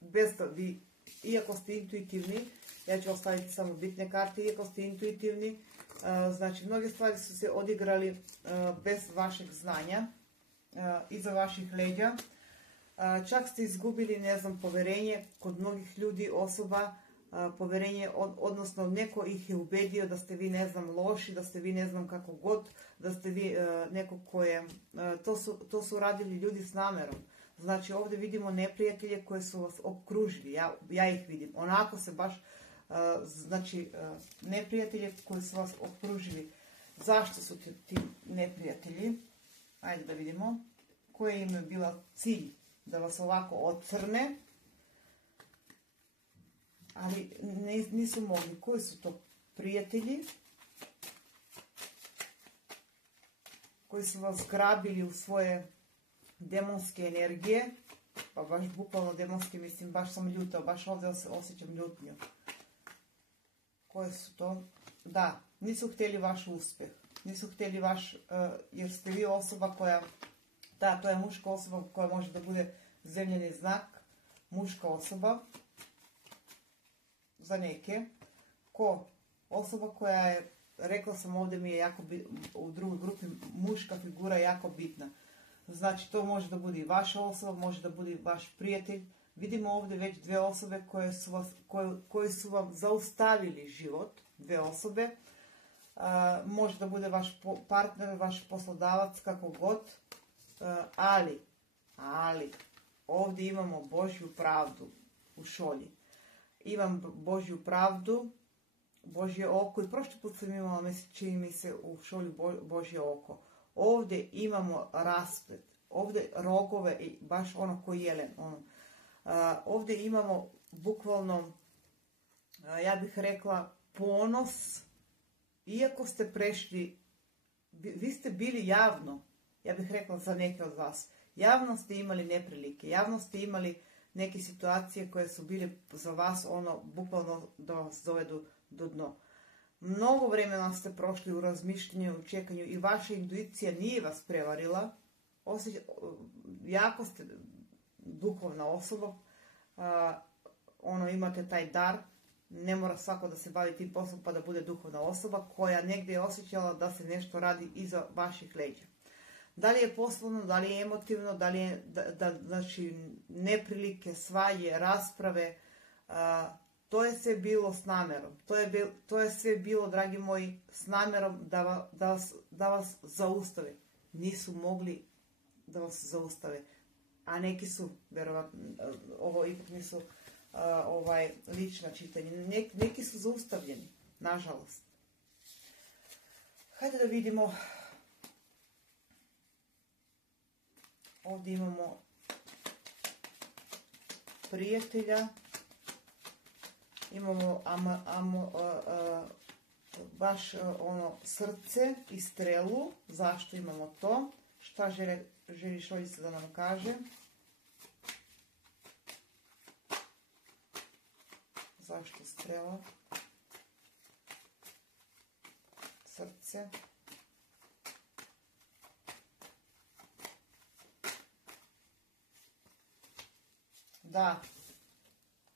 bez da vi, iako ste intuitivni, ja ću ostaviti samo bitne karte, iako ste intuitivni, znači mnoge stvari su se odigrali bez vašeg znanja, iza vaših leđa. Čak ste izgubili, ne znam, povjerenje kod mnogih ljudi, osoba, povjerenje, odnosno neko ih je ubedio da ste vi, ne znam, loši, da ste vi, ne znam, kako god, da ste vi neko koje, to su radili ljudi s namjerom. Znači ovdje vidimo neprijatelje koji su vas okružili, ja ih vidim, onako se baš, znači neprijatelje koji su vas okružili. Zašto su ti neprijatelji? Ajde da vidimo. Koji im je bila cilj da vas ovako ocrne, ali nisu mogli. Koji su to prijatelji koji su vas grabili u svoje demonske energije, pa baš bukvalno demonske, mislim, baš sam ljuta, baš ovdje osjećam ljutnju. Koje su to? Da, nisu htjeli vaš uspjeh, nisu htjeli vaš, jer ste vi osoba koja, da, to je muška osoba koja može da bude zemljeni znak, muška osoba, za neke. Ko? Osoba koja je, rekla sam ovdje mi je jako u drugoj grupi, muška figura jako bitna. Znači to može da bude i vaša osoba, može da bude vaš prijatelj. Vidimo ovdje već dve osobe koje su vam zaustavili život, dve osobe. Može da bude vaš partner, vaš poslodavac, kako god. Ali, ovdje imamo Božju pravdu u šolji. Imam Božju pravdu, Božje oko, i prošli put sam imala, čini mi se, u šolju Božje oko. Ovdje imamo rasplet, ovdje rogove, i baš ono ko jelen. Ovdje imamo bukvalno, ja bih rekla, ponos. Iako ste prešli, vi ste bili javno, ja bih rekla za neke od vas, javno ste imali neprilike, javno ste imali neke situacije koje su bile za vas bukvalno da vas dovedu do dno. Mnogo vremena ste prošli u razmišljanju, u čekanju, i vaša intuicija nije vas prevarila. Jako ste duhovna osoba, imate taj dar. Ne mora svako da se bavi tim poslom pa da bude duhovna osoba koja negdje je osjećala da se nešto radi iza vaših leđa. Da li je poslovno, da li je emotivno, da li je znači, neprilike, svaje, rasprave, to je sve bilo s namjerom. To je sve bilo, dragi moji, s namjerom da vas zaustave. Nisu mogli da vas zaustave. A neki su, vjerovatno, ovo ipak nisu lična čitanja. Neki su zaustavljeni, nažalost. Hajde da vidimo. Ovdje imamo prijatelja. Imamo baš srce i strelu. Zašto imamo to? Šta želi šoljica da nam kaže? Zašto strela? Srce. Da,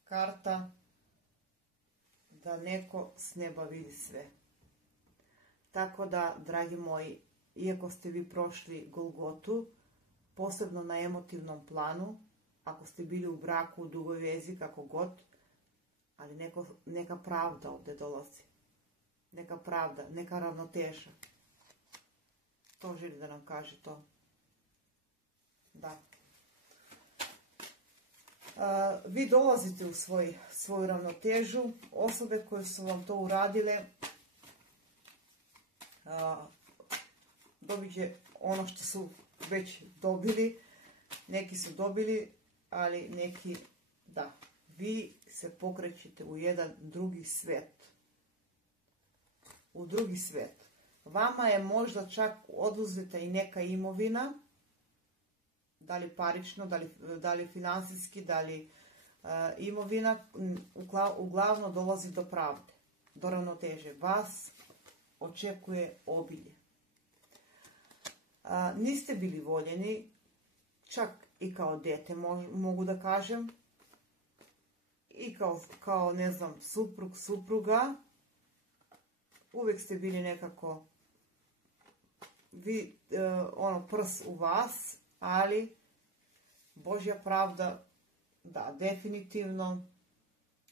karta da neko s neba vidi sve. Tako da, dragi moji, iako ste vi prošli Golgotu, posebno na emotivnom planu, ako ste bili u braku, u dugoj vezi, kako god, ali neka pravda ovdje dolazi. Neka pravda, neka ravnoteža. To želi da nam kaže to. Da. Vi dolazite u svoju ravnotežu. Osobe koje su vam to uradile, dobit će ono što su već dobili. Neki su dobili, ali neki da. Vi se pokrećete u jedan drugi svijet. U drugi svijet. Vama je možda čak oduzeta i neka imovina, da li parično, da li finansijski, da li imovina, uglavnom dolazi do pravde, do ravnoteže. Vas očekuje obilje. Niste bili voljeni, čak i kao dete mogu da kažem, i kao ne znam, suprug, supruga. Uvijek ste bili nekako prs u vas, ali Božja pravda, da, definitivno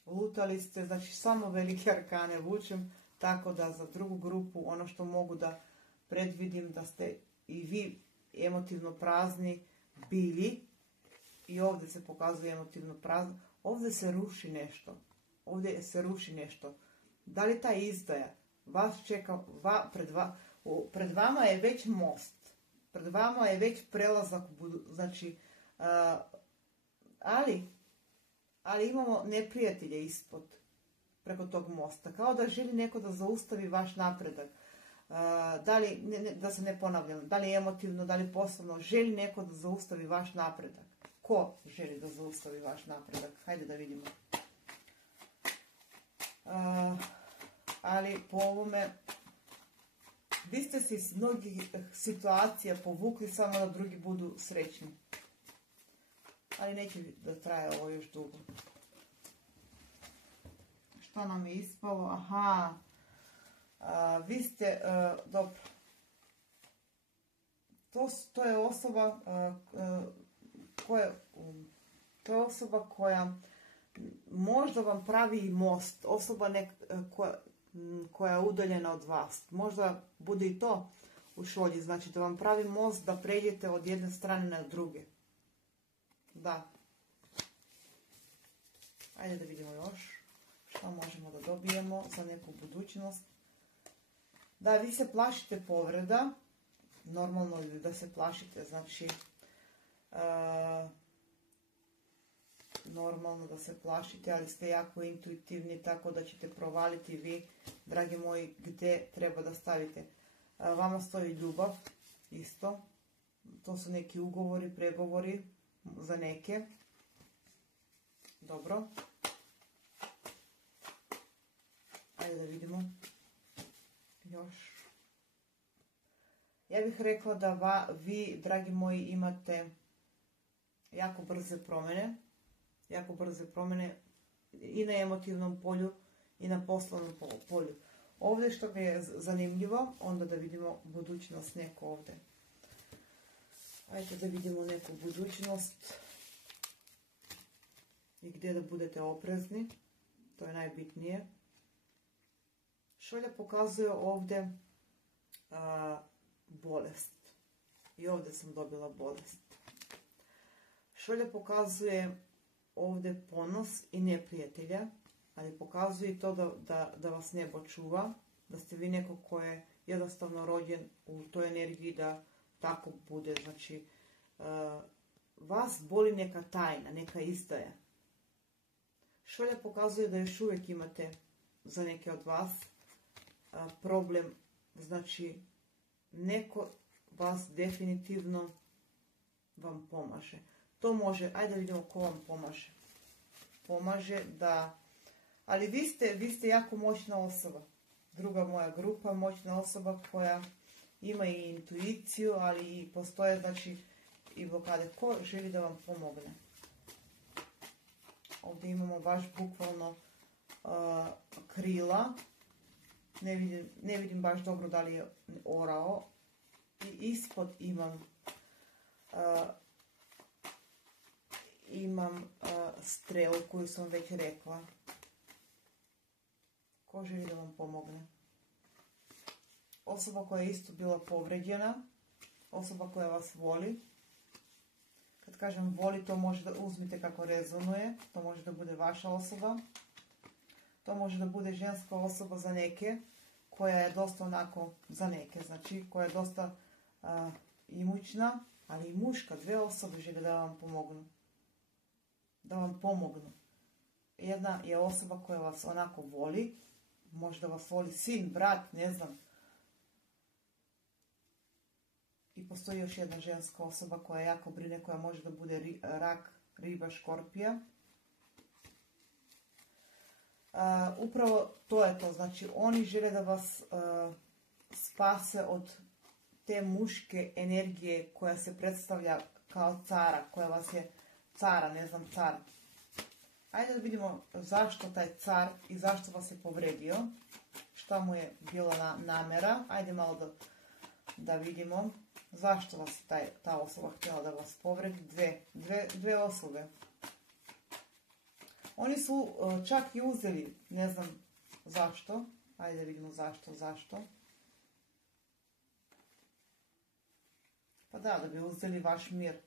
lutali ste, znači samo velike arkane vučem, tako da za drugu grupu ono što mogu da predvidim da ste i vi emotivno prazni bili, i ovdje se pokazuje emotivno prazno, ovdje se ruši nešto. Da li ta izdaja vas čeka, pred vama je već most, pred vama je već prelazak, znači, ali imamo neprijatelje ispod, preko tog mosta, kao da želi neko da zaustavi vaš napredak. Da se ne ponavljam, da li emotivno, da li poslovno, želi neko da zaustavi vaš napredak. Ko želi da zaustavi vaš napredak? Hajde da vidimo. Ali po ovome, vi ste se iz mnogih situacija povukli samo da drugi budu srećni. Ali neće da traje ovo još dugo. Što nam je ispalo? Aha, vi ste, dobro, to je osoba koja možda vam pravi i most, osoba koja je udaljena od vas. Možda bude i to u šolji, znači da vam pravi most da pređete od jedne strane na druge. Da. Ajde da vidimo još što možemo da dobijemo za neku budućnost. Da, vi se plašite povreda, normalno je da se plašite, znači normalno da se plašite, ali ste jako intuitivni, tako da ćete provaliti vi, dragi moji, gdje treba da stavite. Vama stoji ljubav, isto. To su neki ugovori, pregovori za neke. Dobro. Ajde da vidimo. Još. Ja bih rekla da vi, dragi moji, imate jako brze promjene i na emotivnom polju i na poslovnom polju. Ovdje što mi je zanimljivo, onda da vidimo budućnost neku ovdje. Ajde da vidimo neku budućnost i gdje da budete oprezni, to je najbitnije. Šolja pokazuje ovdje bolest. I ovdje sam dobila bolest. Šolja pokazuje ovdje ponos i neprijatelja, ali pokazuje i to da vas nebo čuva, da ste vi neko ko je jednostavno rođen u toj energiji da tako bude. Znači, vas boli neka tajna, neka izdaja. Šolja pokazuje da još uvijek imate za neke od vas problem, znači neko vas definitivno vam pomaže. To može, ajde vidimo ko vam pomaže. Pomaže da, ali vi ste jako moćna osoba. Druga moja grupa, moćna osoba koja ima i intuiciju, ali i postoje, znači, i blokade. Ko želi da vam pomogne? Ovdje imamo baš bukvalno krila. Ne vidim baš dobro da li je orao. I ispod imam strelu koju sam već rekla. Ko želi da vam pomogne? Osoba koja je isto bila povređena. Osoba koja vas voli. Kad kažem voli, to može da uzmite kako rezonuje. To može da bude vaša osoba. To može da bude ženska osoba za neke koja je dosta onako za neke, znači koja je dosta imućna, ali i muška, dve osobe žele da vam pomognu. Da vam pomognu. Jedna je osoba koja vas onako voli, možda vas voli sin, brat, ne znam. I postoji još jedna ženska osoba koja jako brine, koja može da bude rak, riba, škorpija. Upravo to je to, znači oni žele da vas spase od te muške energije koja se predstavlja kao cara, koja vas je cara, ne znam, car. Ajde da vidimo zašto taj car i zašto vas je povredio, šta mu je bila namera. Ajde malo da vidimo zašto vas ta osoba htjela da vas povredi. Dve osobe. Oni su čak i uzeli, ne znam zašto. Ajde da vidimo zašto. Pa da bi uzeli vaš mir.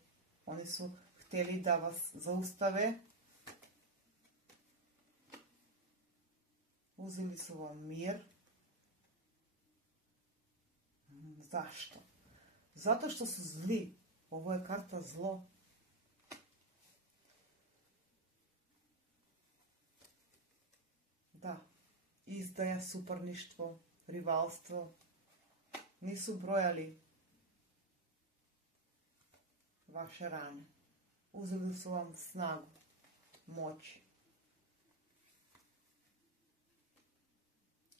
Oni su htjeli da vas zaustave. Uzeli su vam mir. Zašto? Zato što su zli. Ovo je karta zlo. Da. Izdaja, suparništvo, rivalstvo. Nisu brojali vaše rane. Uzeli su vam snagu, moći.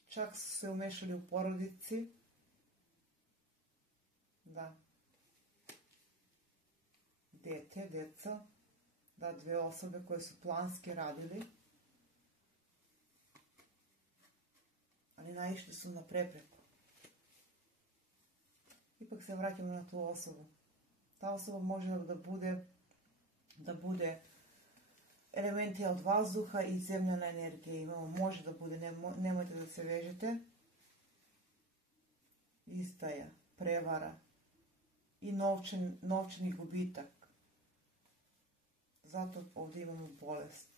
Čak su se umešali u porodici. Da. Djeca. Da, dve osobe koje su planski radili. Ali naišli su na prepreku. Ipak se vratimo na tu osobu. Ta osoba može da bude elementi od vazduha i zemljana energija. Može da bude, nemojte da se vežete. Izdaja, prevara i novčani gubitak. Zato ovdje imamo bolest.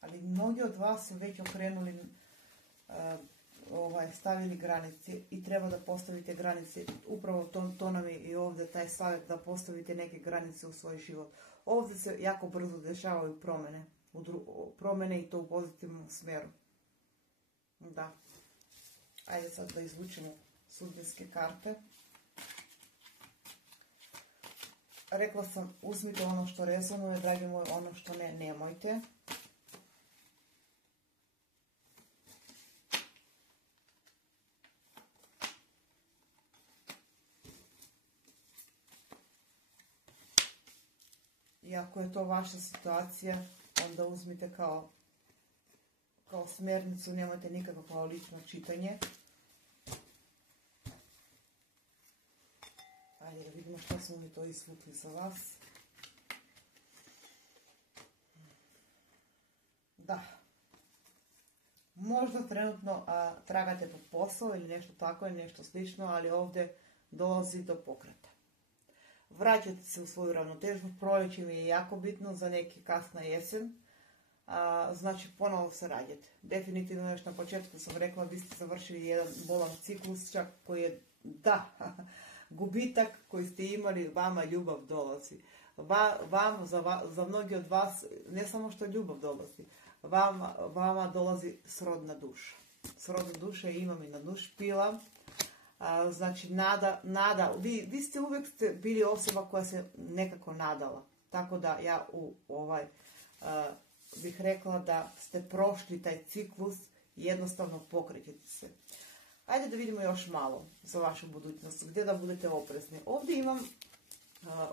Ali mnogi od vas su već okrenuli, stavili granice i treba da postavite granice. Upravo to nam je i ovdje taj savjet da postavite neke granice u svoj život. Ovdje se jako brzo dešavaju promjene i to u pozitivnom smjeru. Da. Ajde sad da izvučemo sudbinske karte. Rekla sam, uzmite ono što rezonuje, dragi moji, ono što ne, nemojte. I ako je to vaša situacija, onda uzmite kao smjernicu, nemojte nikako kao lično čitanje. Ajde da vidimo što smo mi to izvukli za vas. Da. Možda trenutno tragate po posao ili nešto tako ili nešto slično, ali ovdje dolazi do pokreta. Vraćate se u svoju ravnotežu, proljeće mi je jako bitno, za neki kasna jesen. Znači ponovo se rađate. Definitivno još na početku sam rekla, vi ste završili jedan bolan ciklus, čak koji je, gubitak koji ste imali, vama ljubav dolazi. Za mnogi od vas, ne samo što ljubav dolazi, vama dolazi srodna duša. Srodna duša imam i na duš pila. Znači, nada, vi ste uvijek bili osoba koja se nekako nadala. Tako da ja bih rekla da ste prošli taj ciklus i jednostavno pokrećete se. Ajde da vidimo još malo za vašu budućnost, gdje da budete oprezni.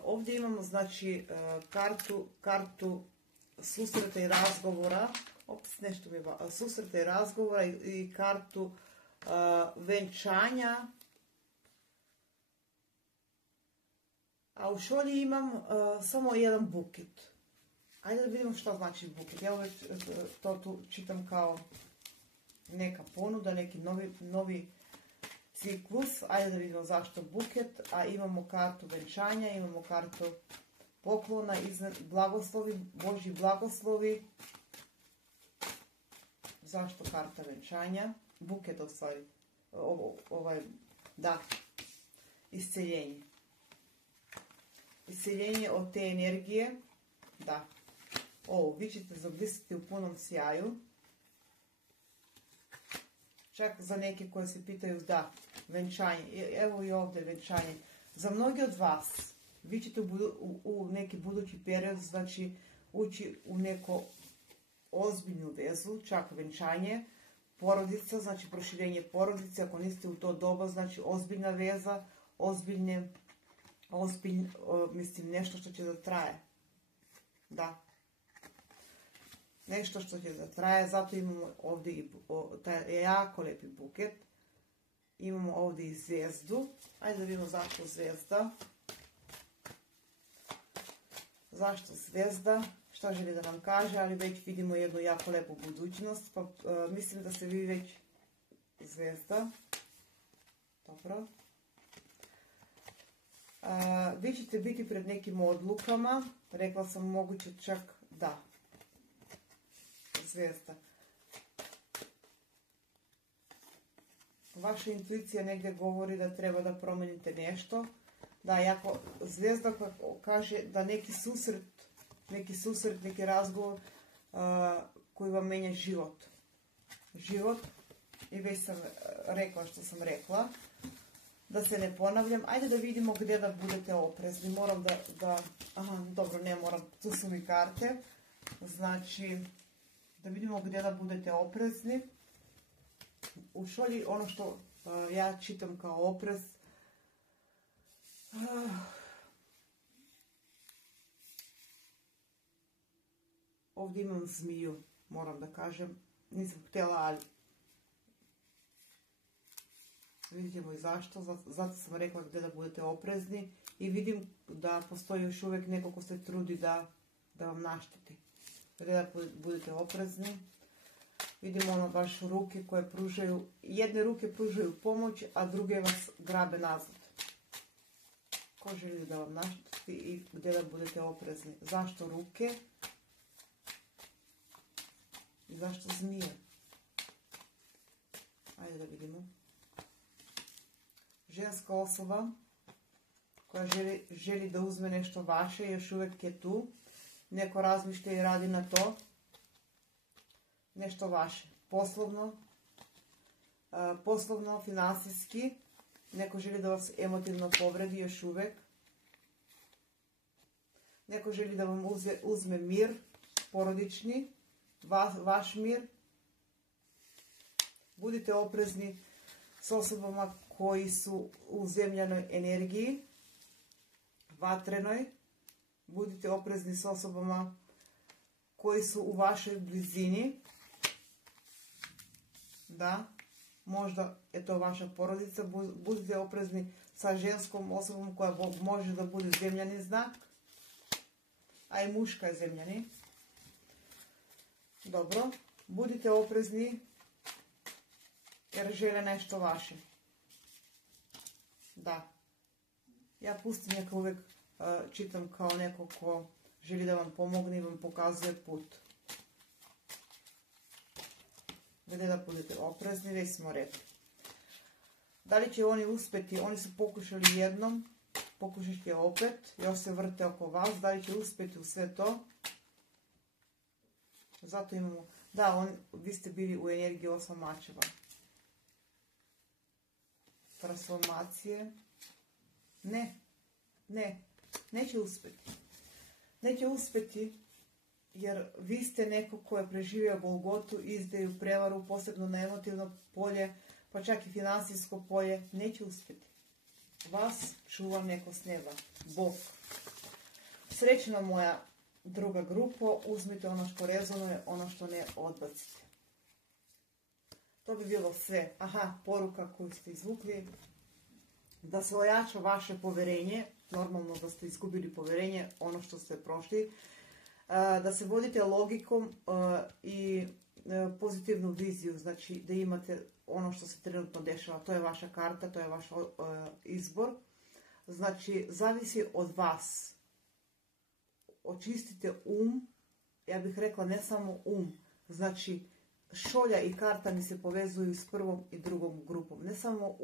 Ovdje imamo, znači, kartu susreta i razgovora. Susreta i razgovora i kartu venčanja. A u šolji imam samo jedan buket. Ajde da vidimo što znači buket. Ja uvijek to tu čitam kao neka ponuda, neki novi ciklus. Ajde da vidimo zašto buket. A imamo kartu venčanja, imamo kartu poklona, blagoslovi, Božji blagoslovi. Zašto karta venčanja? Buket, u stvari. Da. Isceljenje. Isceljenje od te energije. Da. Vi ćete zablistiti u punom sjaju. Čak za neke koje se pitaju, da, venčanje. Evo i ovdje venčanje. Za mnogi od vas, vi ćete u neki budući period, znači, ući u neko ozbiljnu vezu, čak venčanje, porodica, znači proširenje porodice, ako niste u to doba, znači ozbiljna veza, mislim, nešto što će da traje. Da. Nešto što će da traje, zato imamo ovdje i taj jako lepi buket. Imamo ovdje i zvijezdu. Ajde da vidimo zašto zvijezda. Zašto zvijezda? Šta želi da nam kaže, ali već vidimo jednu jako lepu budućnost. Pa mislim da se vi već zvijezda. Dobro. Vi ćete biti pred nekim odlukama. Rekla sam moguće čak da. Zvijezda. Vaša intuicija negdje govori da treba da promenite nešto. Da, jako zvijezda kaže da neki susret, neki razgovor koji vam menja život. Život. I već sam rekla što sam rekla. Da se ne ponavljam. Ajde da vidimo gdje da budete oprezni. Moram da... Aha, dobro, ne moram. Tu su mi karte. Znači, da vidimo gdje da budete oprezni. U šolji ono što ja čitam kao oprez. Ovdje imam zmiju, moram da kažem. Nisam htjela, ali vidimo i zašto. Zato sam rekla gdje da budete oprezni. I vidim da postoji još uvijek neko ko se trudi da vam našteti. Gdje da budete oprezni. Vidimo ono baš ruke koje pružaju, jedne ruke pružaju pomoć, a druge vas grabe nazad. Ko želi da vam našteti i gdje da budete oprezni? Zašto ruke? I zašto zmije? Ajde da vidimo. Ženska osoba koja želi da uzme nešto vaše, još uvijek je tu. Neko razmišlja i radi na to. Nešto vaše. Poslovno, finansijski. Neko želi da vas emotivno povredi još uvijek. Neko želi da vam uzme mir, porodični, vaš mir. Budite oprezni s osobama koji su u zemljanoj energiji, vatrenoj. Budite oprezni s osobama koji su u vašoj blizini. Da, možda je to vaša porodica. Budite oprezni sa ženskom osobom koja može da bude zemljani znak. A i muška je zemljani. Dobro, budite oprezni jer žele nešto vaše. Da. Ja pustinjaka uvijek čitam kao neko ko želi da vam pomogne i vam pokazuje put. Gdje da budete oprezni, već smo rekli. Da li će oni uspjeti? Oni su pokušali jednom, pokušat će opet, još se vrte oko vas. Da li će uspjeti u sve to? Zato imamo, da, vi ste bili u energiji 8 mačeva. Transformacije. Neće uspjeti. Neće uspjeti jer vi ste neko ko je preživio Golgotu, izdaju, prevaru, posebno na emotivno polje, pa čak i financijsko polje. Neće uspjeti. Vas čuva neko s neba. Bog. Srećna moja druga grupa, uzmite ono što rezonuje, ono što ne odbacite. To bi bilo sve. Aha, poruka koju ste izvukli. Da se ojača vaše povjerenje, normalno da ste izgubili povjerenje, ono što ste prošli. Da se vodite logikom i pozitivnu viziju, znači da imate ono što se trenutno dešava. To je vaša karta, to je vaš izbor. Znači, zavisi od vas. Očistite ja bih rekla ne samo znači šolja i karta mi se povezuju s prvom i drugom grupom. Ne samo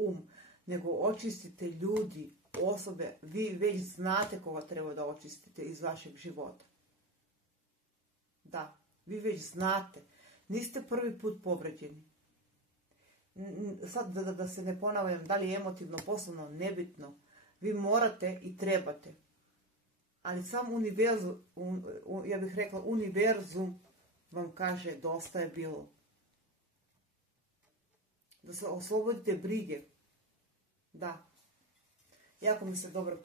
nego očistite ljudi, osobe, vi već znate koga treba da očistite iz vašeg života. Da, vi već znate. Niste prvi put povređeni. Sad da se ne ponavljam, da li je emotivno, poslovno, nebitno. Vi morate i trebate. Ali sam univerzum, ja bih rekla univerzum, vam kaže dosta je bilo. Da se oslobodite brige. Da. Jako mi se dobro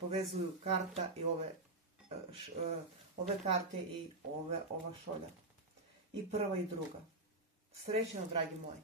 povezuju karta i ove karte i ova šolja. I prva i druga. Srećno, dragi moji.